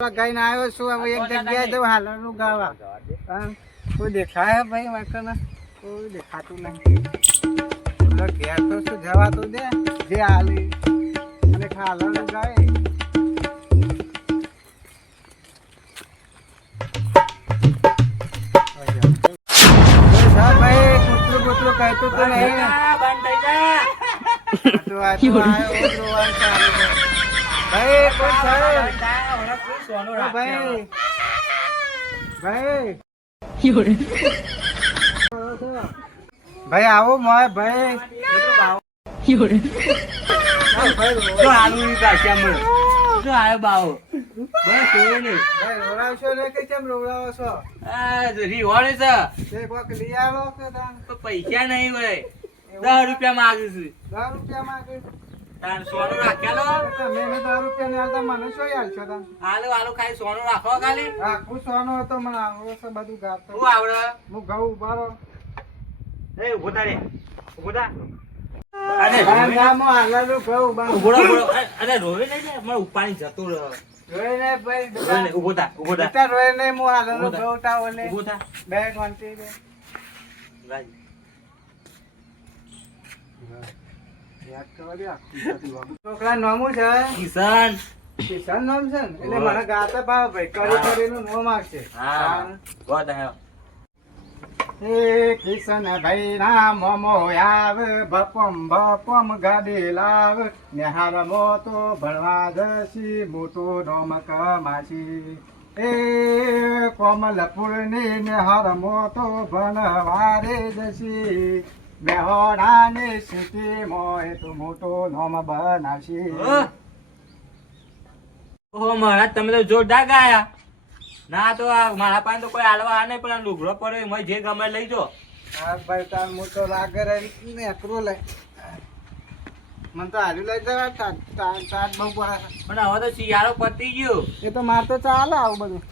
ગાઈને આવ્યો છું હવે એક જગ્યાએ જવું હાલવાનું ગાવા કોઈ દેખાય ભાઈ વાંકના કોઈ દેખાતું નહીં ઘેર તો શું જવા તો દે જે હાલી અને હાલવાનું ગાય ભાઈ કૂતરું કૂતરું કહેતું તો નહીં ભાઈ આવો મોય ભાઈ પૈસા નહીં ભાઈ 10 રૂપિયા માંગુ છું 10 રૂપિયા માંગે સોનું રાખેલો તમે 10 રૂપિયા ને આવતા મને શું હાલશો તમે હાલો હાલો ખાલી સોનું રાખો ખાલી આખું સોનું હતો મને આવડે છે બધું ગાતો શું આવડે હું ઘઉં ઉભારો એ ઉભો થા રે ઉભો થા અરે ગામમાં હાલાનું ઘઉં ઉભારો ઉભો અરે રોવે નહીં ને મને ઉપાડી જતો રહ્યો રોય ને ભાઈ ઉભો થા રોય ને હું હાલાનું ઘઉં ટાવલે ઉભો થા બે ઘંટી દે છોકરા નામું છે કિશન કિશન નામ છે ને એટલે મને ગાતા ભાવ ભાઈ કરી કરીને નો માગશે હા ગોત હે એ કિશન ભાઈ ના મોમો આવ બપમ બપમ ગાડી લાવ નિહાર મોતો ભણવા જશી મોટો નોમ કમાશી એ કોમલપુર ની નિહાર મોતો ભણવા રે જશી મેહોણાને સિટી મોય તો મોટો નોમ બનાવશી ઓહો મહારાજ તમે તો જોરદાર ગાયા ના તો આ મારા પાસે તો કોઈ હાલવા નહીં પણ લુગડો પડ્યો એમાં જે ગમે લઈ જો હા ભાઈ તાર મોટો લાગે રે નેકરો લે મને તો હારી લઈ જવા તાર બહુ પડે પણ હવે તો શિયાળો પતી ગયો એ તો માર તો ચાલે આવું બધું